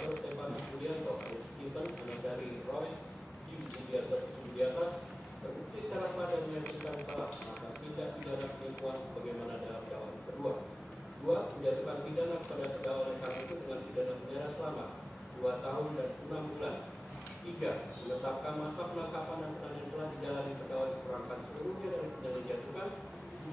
Christopher Stefanus Budianto alias Stephen, anak dari Roy Subiata, terbukti secara sah dan menyatakan salah, maka tidak pidana penipuan sebagaimana dalam dakwaan kedua. 2. Menjatuhkan pidana kepada terdakwa oleh karena itu dengan pidana penjara selama 2 tahun dan 6 bulan. 3. Menetapkan masa penangkapan dan penahanan telah dijalani terdakwa dikurangkan seluruhnya dari pidana dijatuhkan.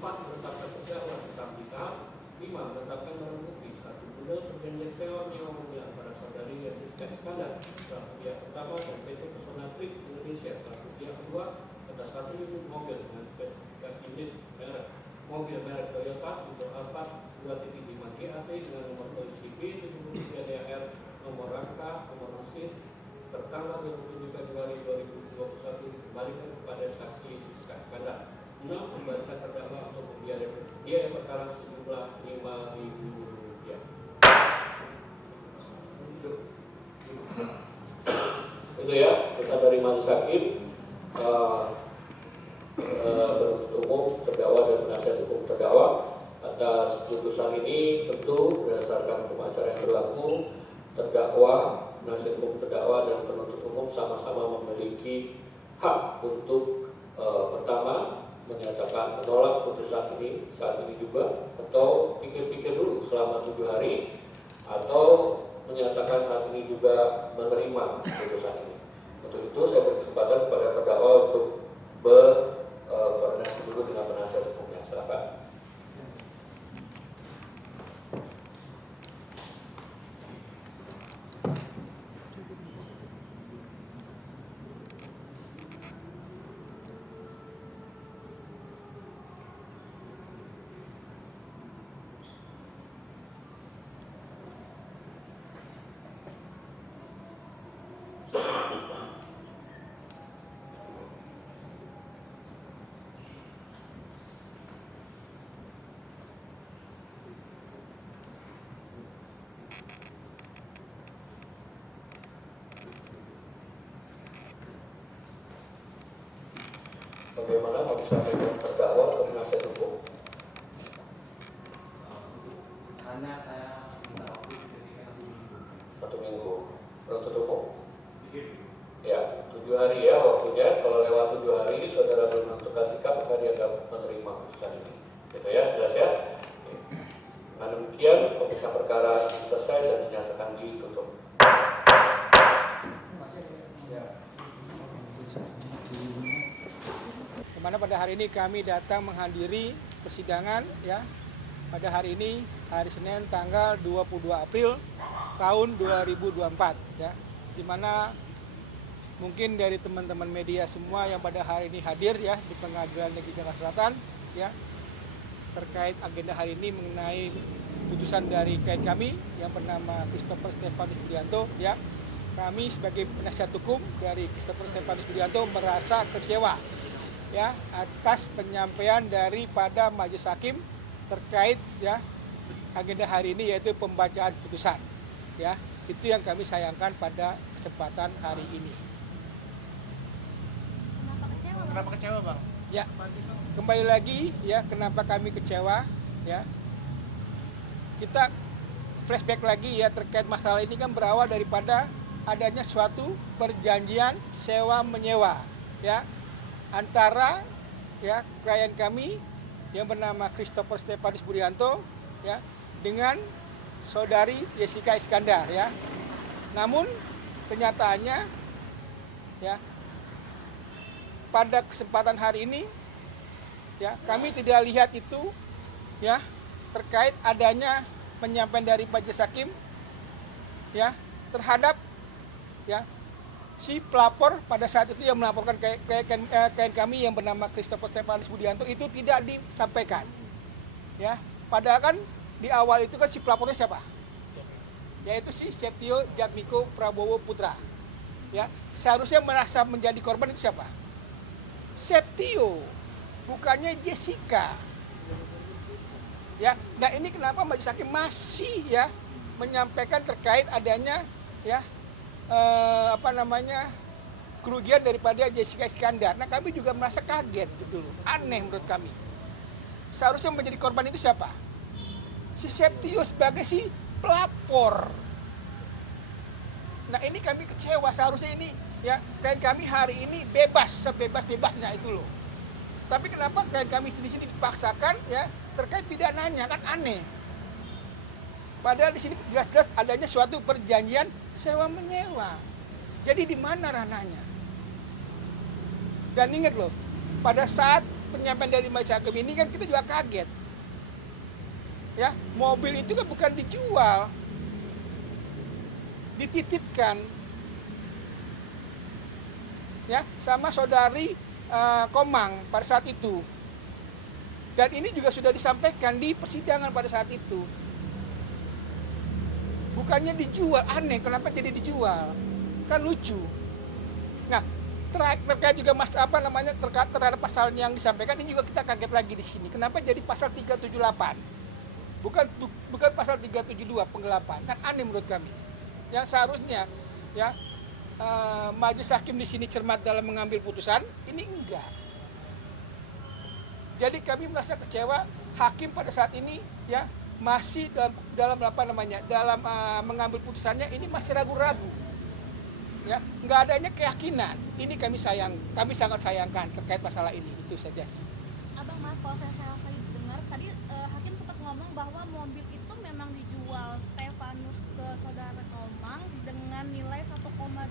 4. Menetapkan terdakwa tetap ditahan. 5. Menetapkan barang bukti 1. Bundel perjanjian sewa menyewa mobil antara saudari Yasiska Iskandar selaku pihak pertama dan PT Pesona Trip Indonesia selaku pihak kedua atas 1 unit mobil dengan spesifikasi unit merek mobil merek Toyota untuk Alphard 2.5 GAT dengan nomor polisi B73DAR nomor rangka nomor mesin tertanggal 27 Februari 2021 dikembalikan kepada saksi Yasiska Iskandar. 6. Memberikan terdakwa untuk biaya perkara sejumlah Rp5.000. Itu ya, kita dari majelis hakim, penuntut umum, terdakwa dan penasihat hukum terdakwa atas putusan ini. Tentu berdasarkan hukum acara yang berlaku, terdakwa, penasihat hukum terdakwa dan penuntut umum sama-sama memiliki hak untuk pertama menyatakan menolak putusan ini saat ini juga, atau pikir-pikir dulu selama 7 hari, atau menyatakan saat ini juga menerima putusan ini. Untuk itu saya beri kesempatan kepada terdakwa untuk berkoordinasi dulu dengan penasihat hukumnya. Silakan. Bagaimana mau disampaikan terdakwa atau penasihat hukum? Hanya saya minta waktu diberikan 1 minggu. Penuntut umum? Begitu. Ya, 7 hari ya waktunya. Kalau lewat 7 hari saudara belum menentukan sikap, maka dia akan menerima putusan ini. Gitu ya, jelas ya? Nah demikian pemeriksaan perkara ini selesai dan dinyatakan ditutup. Dimana pada hari ini kami datang menghadiri persidangan ya. Pada hari ini hari Senin tanggal 22 April tahun 2024 ya. Dimana mungkin dari teman-teman media semua yang pada hari ini hadir ya di Pengadilan Negeri Jakarta Selatan ya, terkait agenda hari ini mengenai putusan dari klien kami yang bernama Christopher Stefanus Budianto ya. Kami sebagai penasihat hukum dari Christopher Stefanus Budianto merasa kecewa ya atas penyampaian daripada majelis hakim terkait ya agenda hari ini, yaitu pembacaan putusan ya. Itu yang kami sayangkan pada kesempatan hari ini. Kenapa kecewa, Bang? Ya, kembali lagi ya, kenapa kami kecewa ya. Kita flashback lagi ya, terkait masalah ini kan berawal daripada adanya suatu perjanjian sewa menyewa ya antara ya klien kami yang bernama Christopher Stefanus Budianto ya dengan saudari Yasiska Iskandar ya. Namun kenyataannya ya pada kesempatan hari ini ya kami tidak lihat itu ya terkait adanya penyampaian dari majelis hakim ya terhadap ya si pelapor pada saat itu yang melaporkan klien kami yang bernama Christopher Stefanus Budianto itu tidak disampaikan ya. Padahal kan di awal itu kan si pelapornya siapa? Yaitu si Septio Jatmiko Prabowo Putra ya. Seharusnya merasa menjadi korban itu siapa? Septio, bukannya Jessica ya. Nah ini kenapa majelis hakim masih ya menyampaikan terkait adanya ya kerugian daripada Yasiska Iskandar. Nah kami juga merasa kaget gitu loh, aneh menurut kami. Seharusnya menjadi korban itu siapa? Si Septio sebagai si pelapor Nah ini kami kecewa, seharusnya ini ya klien kami hari ini bebas, sebebas-bebasnya itu loh. Tapi kenapa klien kami di sini dipaksakan ya terkait pidananya, kan aneh. Padahal di sini jelas-jelas adanya suatu perjanjian sewa menyewa. Jadi di mana ranahnya? Dan ingat loh, pada saat penyampaian dari Majelis Hakim ini kan kita juga kaget. Ya, mobil itu kan bukan dijual, dititipkan. Ya, sama saudari Komang pada saat itu. Dan ini juga sudah disampaikan di persidangan pada saat itu. Bukannya dijual, aneh kenapa jadi dijual? Kan lucu. Nah, terkait juga terkait terhadap pasal yang disampaikan ini juga kita kaget lagi di sini. Kenapa jadi pasal 378? Bukan pasal 372 penggelapan. Kan aneh menurut kami. Yang seharusnya ya Majelis Hakim di sini cermat dalam mengambil putusan, ini enggak. Jadi kami merasa kecewa hakim pada saat ini ya masih dalam mengambil putusannya ini masih ragu-ragu. Ya, enggak adanya keyakinan. Ini kami sangat sayangkan terkait masalah ini. Itu saja. Abang, maaf kalau saya dengar tadi hakim sempat ngomong bahwa mobil itu memang dijual Stefanus ke saudara Komang dengan nilai 1,2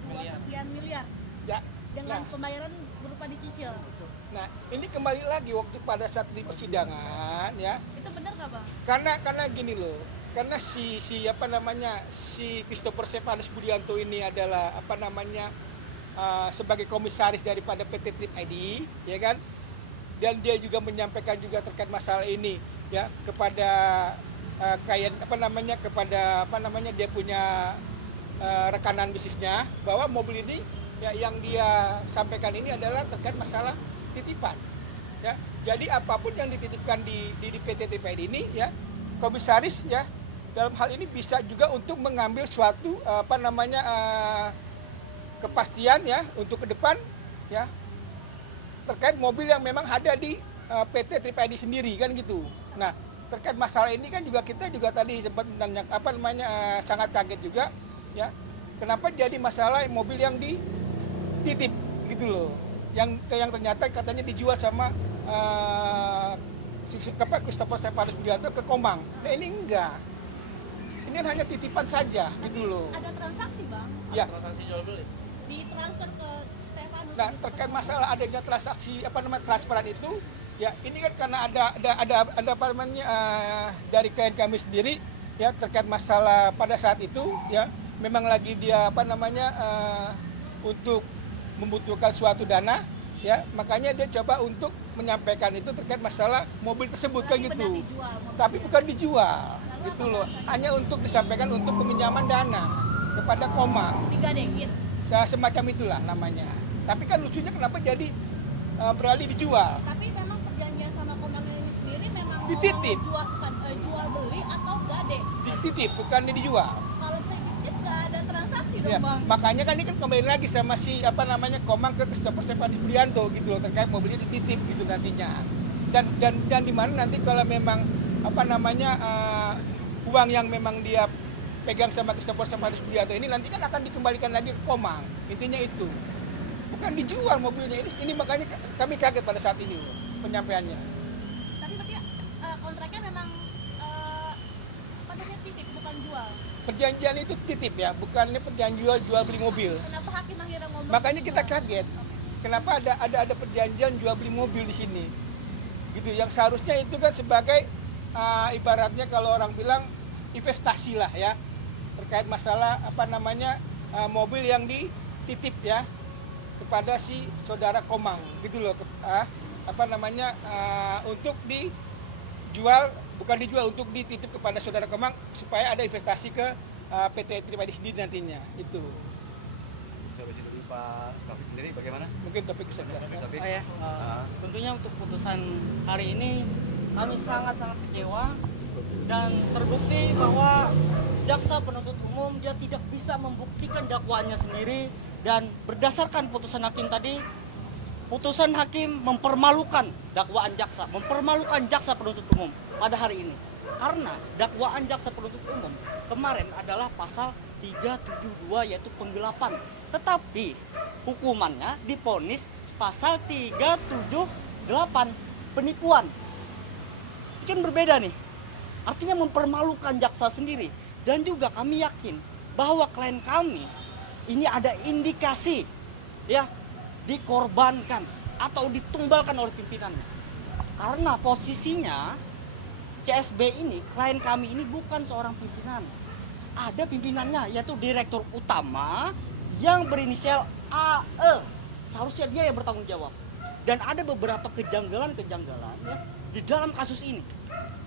sekian miliar. Ya. Dengan pembayaran berupa dicicil. Nah, ini kembali lagi waktu pada saat di persidangan ya. Itu benar nggak, Bang? Karena gini loh. Karena si Christopher Stefanus Budianto ini adalah sebagai komisaris daripada PT Trip ID, ya kan? Dan dia juga menyampaikan juga terkait masalah ini ya kepada dia punya rekanan bisnisnya bahwa mobil ini ya yang dia sampaikan ini adalah terkait masalah titipan. Ya. Jadi apapun yang dititipkan di PT Trip ID ini ya komisaris ya dalam hal ini bisa juga untuk mengambil suatu kepastian ya untuk ke depan ya terkait mobil yang memang ada di PT Trip ID sendiri kan gitu. Nah, terkait masalah ini kan juga kita juga tadi sempat nanya sangat kaget juga ya. Kenapa jadi masalah mobil yang dititip gitu loh. Yang ternyata katanya dijual sama Christopher Stefanus Budianto ke Komang. Nah, ini enggak. Ini hanya titipan saja. Tapi gitu loh. ada transaksi, Bang? Ya. Transaksi jual beli. Ditransfer ke Stefanus. Nah, terkait masalah adanya transaksi transparan itu, ya ini kan karena ada dari klien kami sendiri ya terkait masalah pada saat itu ya memang lagi dia untuk membutuhkan suatu dana ya makanya dia coba untuk menyampaikan itu terkait masalah mobil tersebut kan gitu. Tapi bukan dijual. Gitu loh, hanya untuk disampaikan untuk peminjaman dana kepada Komang. Digadekin. Semacam itulah namanya. Tapi kan lucunya kenapa jadi beralih dijual? Tapi memang perjanjian sama Komang ini sendiri memang dititip. Jual beli atau gade? Dititip, bukan dijual. Kalau saya dititip nggak ada transaksi dong, Ya, Bang. makanya kan ini kan kembali lagi sama Komang ke Christopher Stefanus Budianto gitu loh terkait mobilnya dititip gitu nantinya. Dan di mana nanti kalau memang uang yang memang dia pegang sama Christopher Stefanus Budianto ini nanti kan akan dikembalikan lagi ke Komang. Intinya itu. Bukan dijual mobilnya. Ini makanya kami kaget pada saat ini penyampaiannya. Tapi berarti kontraknya memang titip bukan jual. Perjanjian itu titip ya, bukannya perjanjian jual beli mobil. Kenapa hakim akhirnya ngomong? Makanya kita kaget. Kenapa ada perjanjian jual beli mobil di sini? Gitu. Yang seharusnya itu kan sebagai ibaratnya kalau orang bilang investasi lah ya terkait masalah mobil yang dititip ya kepada si saudara Komang gitu loh untuk dijual untuk dititip kepada saudara Komang supaya ada investasi ke PT Trip ID sendiri nantinya itu. Dari Pak Taufik sendiri bagaimana? Mungkin topik bisa jelaskan. Tentunya untuk putusan hari ini kami sangat-sangat kecewa dan terbukti bahwa jaksa penuntut umum dia tidak bisa membuktikan dakwaannya sendiri dan berdasarkan putusan hakim tadi, putusan hakim mempermalukan dakwaan jaksa, mempermalukan jaksa penuntut umum pada hari ini. Karena dakwaan jaksa penuntut umum kemarin adalah pasal 372 yaitu penggelapan. Tetapi hukumannya diponis pasal 378 penipuan. Itu kan berbeda nih. Artinya mempermalukan jaksa sendiri. Dan juga kami yakin bahwa klien kami ini ada indikasi ya dikorbankan atau ditumbalkan oleh pimpinannya. Karena posisinya CSB ini, klien kami ini bukan seorang pimpinan. Ada pimpinannya yaitu direktur utama yang berinisial AE. Seharusnya dia yang bertanggung jawab. Dan ada beberapa kejanggalan-kejanggalan ya di dalam kasus ini.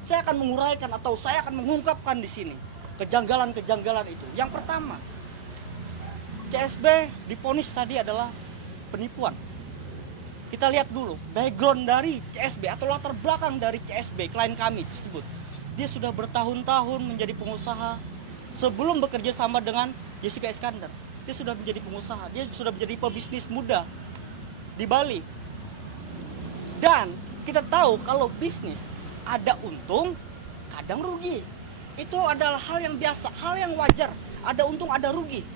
Saya akan menguraikan atau saya akan mengungkapkan di sini kejanggalan-kejanggalan itu. Yang pertama, CSB diponis tadi adalah penipuan. Kita lihat dulu background dari CSB atau latar belakang dari CSB, klien kami tersebut. Dia sudah bertahun-tahun menjadi pengusaha sebelum bekerja sama dengan Jessica Iskandar. Dia sudah menjadi pengusaha, dia sudah menjadi pebisnis muda di Bali. Dan kita tahu kalau bisnis ada untung, kadang rugi. Itu adalah hal yang biasa, hal yang wajar. Ada untung, ada rugi.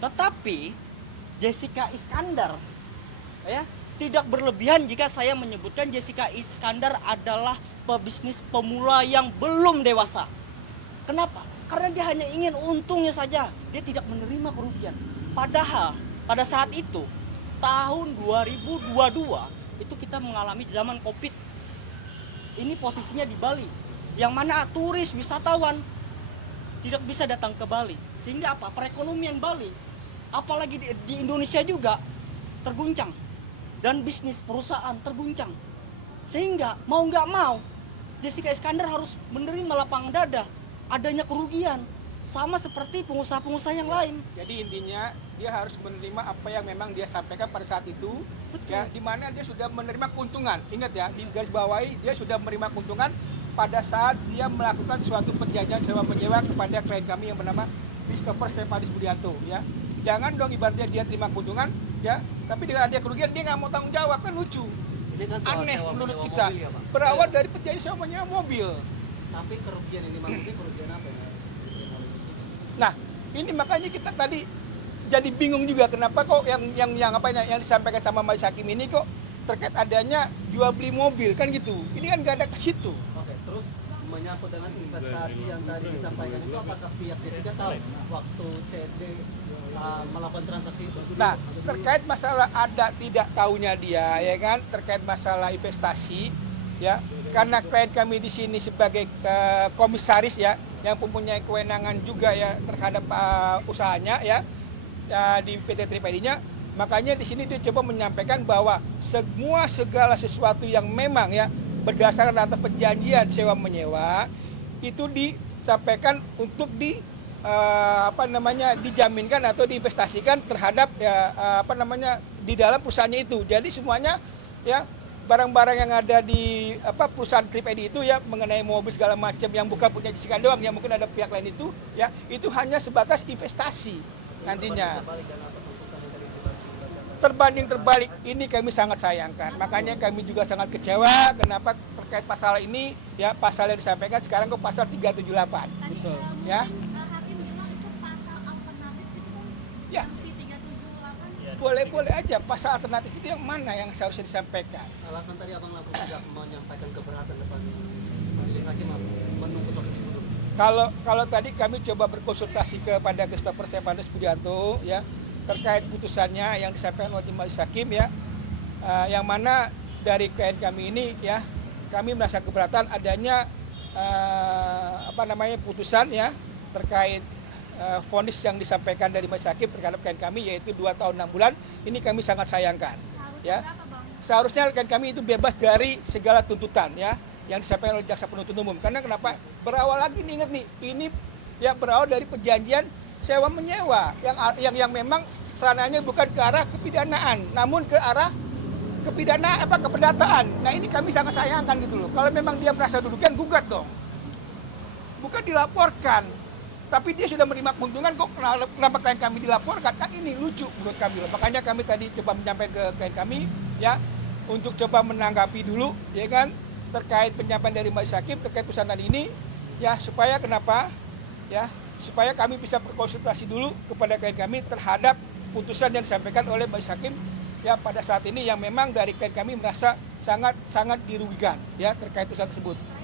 Tetapi Jessica Iskandar ya, tidak berlebihan jika saya menyebutkan Jessica Iskandar adalah pebisnis pemula yang belum dewasa. Kenapa? Karena dia hanya ingin untungnya saja. Dia tidak menerima kerugian. Padahal pada saat itu tahun 2022 itu kita mengalami zaman Covid. Ini posisinya di Bali, yang mana turis wisatawan tidak bisa datang ke Bali. Sehingga apa? Perekonomian Bali, apalagi di Indonesia juga terguncang. Dan bisnis perusahaan terguncang. Sehingga mau nggak mau Jessica Iskandar harus menerima lapang dada adanya kerugian. Sama seperti pengusaha-pengusaha yang lain. Jadi intinya dia harus menerima apa yang memang dia sampaikan pada saat itu. Betul. Ya, di mana dia sudah menerima keuntungan. Ingat ya, di garis bawahi dia sudah menerima keuntungan pada saat dia melakukan suatu perjanjian sewa menyewa kepada klien kami yang bernama Christopher Stefanus Budianto. Ya, jangan dong ibaratnya dia terima keuntungan, ya, tapi dengan ada kerugian dia nggak mau tanggung jawab, kan lucu. Ini kan soal Aneh sewa menurut menyewa kita. mobil ya, Pak? Berawal dari perjanjian sewa menyewa mobil. Tapi kerugian ini maksudnya kerugian apa ya? Nah, ini makanya kita tadi jadi bingung juga kenapa kok yang disampaikan sama Majelis Hakim ini kok terkait adanya jual beli mobil kan gitu. Ini kan nggak ada ke situ. Oke, terus menyangkut dengan investasi yang tadi disampaikan itu, apakah pihak Jessica tahu waktu CSD melakukan transaksi itu? Nah, terkait masalah ada tidak tahunya dia, ya kan, terkait masalah investasi, ya, karena klien kami di sini sebagai komisaris ya, yang mempunyai kewenangan juga ya terhadap usahanya ya, di PT Tripedinya, makanya di sini dia coba menyampaikan bahwa segala sesuatu yang memang ya berdasarkan atas perjanjian sewa menyewa itu disampaikan untuk dijaminkan atau diinvestasikan terhadap di dalam perusahaannya itu. Jadi semuanya ya barang-barang yang ada di perusahaan Tripedi itu ya mengenai mobil segala macam yang bukan punya Jessica doang, yang mungkin ada pihak lain itu ya, itu hanya sebatas investasi nantinya. Terbanding terbalik ini kami sangat sayangkan. Makanya kami juga sangat kecewa kenapa terkait pasal ini ya, pasal yang disampaikan sekarang ke pasal 378. Tadi Ya. Hakim bilang itu pasal alternatif itu Ya. sanksi 378. Boleh-boleh aja, pasal alternatif itu yang mana yang seharusnya disampaikan. Alasan tadi abang langsung tidak menyampaikan keberatan depan majelis hakim apa? Menunggu sampai dulu. Kalau tadi kami coba berkonsultasi kepada Christopher Stefanus Budianto ya terkait putusannya yang disampaikan oleh majelis hakim ya, yang mana dari klien kami ini ya kami merasa keberatan adanya putusan ya terkait vonis yang disampaikan dari majelis hakim terhadap klien kami yaitu 2 tahun 6 bulan. Ini kami sangat sayangkan. Harusnya Ya. berapa, Bang? Seharusnya klien kami itu bebas dari segala tuntutan ya yang disampaikan oleh jaksa penuntut umum. Karena kenapa? Berawal lagi nih, ingat nih, ini ya berawal dari perjanjian sewa menyewa yang memang ranahnya bukan ke arah kepidanaan, namun ke arah keperdataan. Nah, ini kami sangat sayangkan gitu loh. Kalau memang dia merasa dudukan, gugat dong. Bukan dilaporkan. Tapi dia sudah menerima keuntungan, kok kenapa klien kami dilaporkan? Kan ini lucu menurut kami loh. Makanya kami tadi coba menyampaikan ke klien kami ya untuk coba menanggapi dulu ya kan terkait penyampaian dari majelis hakim terkait putusan ini ya, supaya kenapa ya supaya kami bisa berkonsultasi dulu kepada klien kami terhadap putusan yang disampaikan oleh majelis hakim ya pada saat ini yang memang dari klien kami merasa sangat dirugikan ya terkait putusan tersebut.